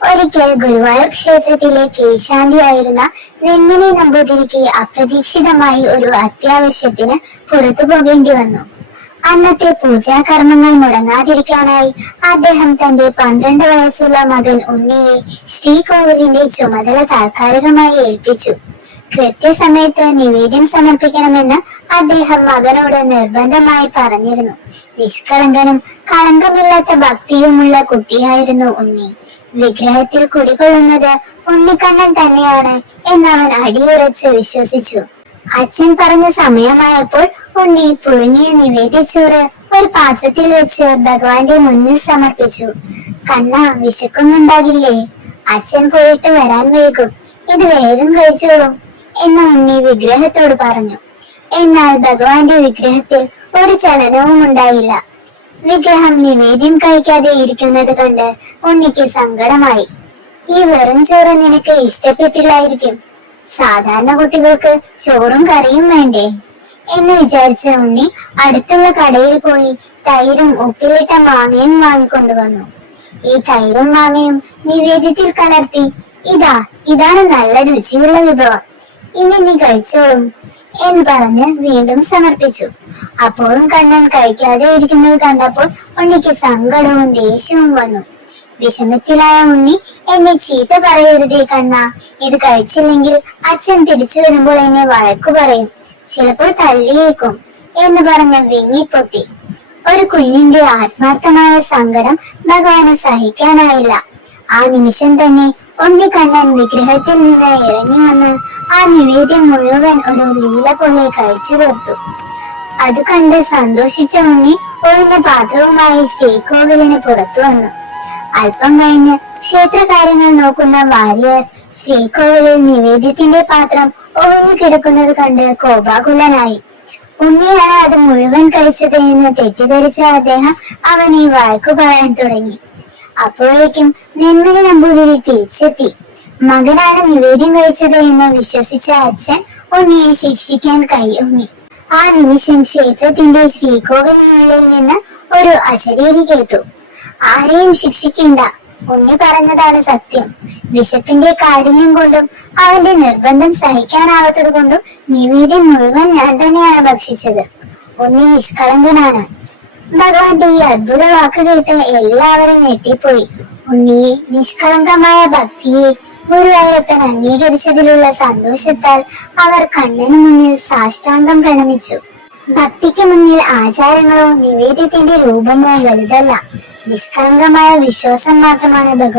ഒരിക്കൽ ഗുരുവായൂർ ക്ഷേത്രത്തിലെ കീഴ്ശാന്തിയായിരുന്ന നെന്മിനി നമ്പൂതിരിക്ക് അപ്രതീക്ഷിതമായി ഒരു അത്യാവശ്യത്തിന് പുറത്തു പോകേണ്ടി വന്നു. അന്നത്തെ പൂജാകർമ്മങ്ങൾ മുടങ്ങാതിരിക്കാനായി അദ്ദേഹം തന്റെ 12 വയസ്സുള്ള മകൻ ഉണ്ണിയെ ശ്രീകോവിലിന്റെ ചുമതല താൽക്കാലികമായി ഏൽപ്പിച്ചു. കൃത്യസമയത്ത് നിവേദ്യം സമർപ്പിക്കണമെന്ന് അദ്ദേഹം മകനോട് നിർബന്ധമായി പറഞ്ഞിരുന്നു. നിഷ്കളങ്കനും കളങ്കമില്ലാത്ത ഭക്തിയുമുള്ള കുട്ടിയായിരുന്നു ഉണ്ണി. വിഗ്രഹത്തിൽ കുടികൊള്ളുന്നത് ഉണ്ണിക്കണ്ണൻ തന്നെയാണ് എന്നവൻ അടിയുറച്ച് വിശ്വസിച്ചു. അച്ഛൻ പറഞ്ഞ സമയമായപ്പോൾ ഉണ്ണി പുഴുങ്ങിയ നിവേദ്യച്ചോറ് ഒരു പാത്രത്തിൽ വെച്ച് ഭഗവാന്റെ മുന്നിൽ സമർപ്പിച്ചു. കണ്ണ, വിശക്കുന്നുണ്ടാകില്ലേ? അച്ഛൻ പോയിട്ട് വരാൻ വൈകും, ഇത് വേഗം കഴിച്ചോളൂ എന്ന് ഉണ്ണി വിഗ്രഹത്തോട് പറഞ്ഞു. എന്നാൽ ഭഗവാന്റെ വിഗ്രഹത്തിൽ ഒരു ചലനവും ഉണ്ടായില്ല. വിഗ്രഹം നിവേദ്യം കഴിക്കാതെ ഇരിക്കുന്നത് കണ്ട് ഉണ്ണിക്ക് സങ്കടമായി. ഈ വെറും ചോറ് നിനക്ക് ഇഷ്ടപ്പെട്ടില്ലായിരിക്കും, സാധാരണ കുട്ടികൾക്ക് ചോറും കറിയും വേണ്ടേ എന്ന് വിചാരിച്ച ഉണ്ണി അടുത്തുള്ള കടയിൽ പോയി തൈരും ഉപ്പിലിട്ട മാങ്ങയും വാങ്ങിക്കൊണ്ടുവന്നു. ഈ തൈരും മാങ്ങയും നിവേദ്യത്തിൽ കലർത്തി, ഇതാണ് നല്ല രുചിയുള്ള വിഭവം, ഇനി നീ കഴിച്ചോളും എന്ന് പറഞ്ഞ് വീണ്ടും സമർപ്പിച്ചു. അപ്പോഴും കണ്ണൻ കഴിക്കാതെ ഇരിക്കുന്നത് കണ്ടപ്പോൾ ഉണ്ണിക്ക് സങ്കടവും ദേഷ്യവും വന്നു. വിഷമത്തിലായ ഉണ്ണി, എന്നെ ചീത്ത പറയരുതേ കണ്ണ, ഇത് കഴിച്ചില്ലെങ്കിൽ അച്ഛൻ തിരിച്ചു വരുമ്പോൾ എന്നെ വഴക്കു പറയും, ചിലപ്പോൾ തല്ലിയേക്കും എന്ന് പറഞ്ഞ് വിങ്ങിപ്പൊട്ടി. ഒരു കുഞ്ഞിന്റെ ആത്മാർത്ഥമായ സങ്കടം ഭഗവാന് സഹിക്കാനായില്ല. ആ നിമിഷം തന്നെ ഉണ്ണിക്കണ്ണൻ വിഗ്രഹത്തിൽ നിന്ന് ഇറങ്ങി വന്ന് ആ നിവേദ്യം മുഴുവൻ ഒരു ലീല പോലെ കഴിച്ചു തീർത്തു. അത് കണ്ട് സന്തോഷിച്ച ഉണ്ണി ഒഴിഞ്ഞ പാത്രവുമായി ശ്രീകോവിലിന് പുറത്തു വന്നു. അല്പം കഴിഞ്ഞ് ക്ഷേത്രകാര്യങ്ങൾ നോക്കുന്ന വാര്യർ ശ്രീകോവിലിൽ നിവേദ്യത്തിന്റെ പാത്രം ഒഴിഞ്ഞു കിടക്കുന്നത് കണ്ട് കോപാകുലനായി. ഉണ്ണിയാണ് അത് മുഴുവൻ കഴിച്ചത് എന്ന് തെറ്റിദ്ധരിച്ച അദ്ദേഹം അവനെ വഴക്കു പറയാൻ തുടങ്ങി. അപ്പോഴേക്കും നെന്മിനി നമ്പൂതിരി തിരിച്ചെത്തി. മകനാണ് നിവേദ്യം കഴിച്ചത് എന്ന് വിശ്വസിച്ച അച്ഛൻ ഉണ്ണിയെ ശിക്ഷിക്കാൻ കൈയൊങ്ങി. ആ നിമിഷം ക്ഷേത്രത്തിന്റെ ശ്രീകോവിലിനുള്ളിൽ നിന്ന് ഒരു അശരീരി കേട്ടു. ആരെയും ശിക്ഷിക്കേണ്ട, ഉണ്ണി പറഞ്ഞതാണ് സത്യം. വിശപ്പിന്റെ കാഠിന്യം കൊണ്ടും അവന്റെ നിർബന്ധം സഹിക്കാനാവാത്തത് കൊണ്ടും നിവേദ്യം മുഴുവൻ ഞാൻ തന്നെയാണ് ഭക്ഷിച്ചത്. ഉണ്ണി നിഷ്കളങ്കനാണ്. ഭഗവാന്റെ ഈ അത്ഭുത വാക്ക് കേട്ട് എല്ലാവരും ഞെട്ടിപ്പോയി. ഉണ്ണിയെ, നിഷ്കളങ്കമായ ഭക്തിയെ ഗുരുവായൂരപ്പൻ അംഗീകരിച്ചതിലുള്ള സന്തോഷത്താൽ അവർ കണ്ണനു മുന്നിൽ സാഷ്ടാംഗം പ്രണമിച്ചു. ഭക്തിക്ക് മുന്നിൽ ആചാരങ്ങളോ നിവേദ്യത്തിന്റെ രൂപമോ വലുതല്ല. നിഷ്കളങ്കമായ വിശ്വാസം മാത്രമാണ് ഭഗവാൻ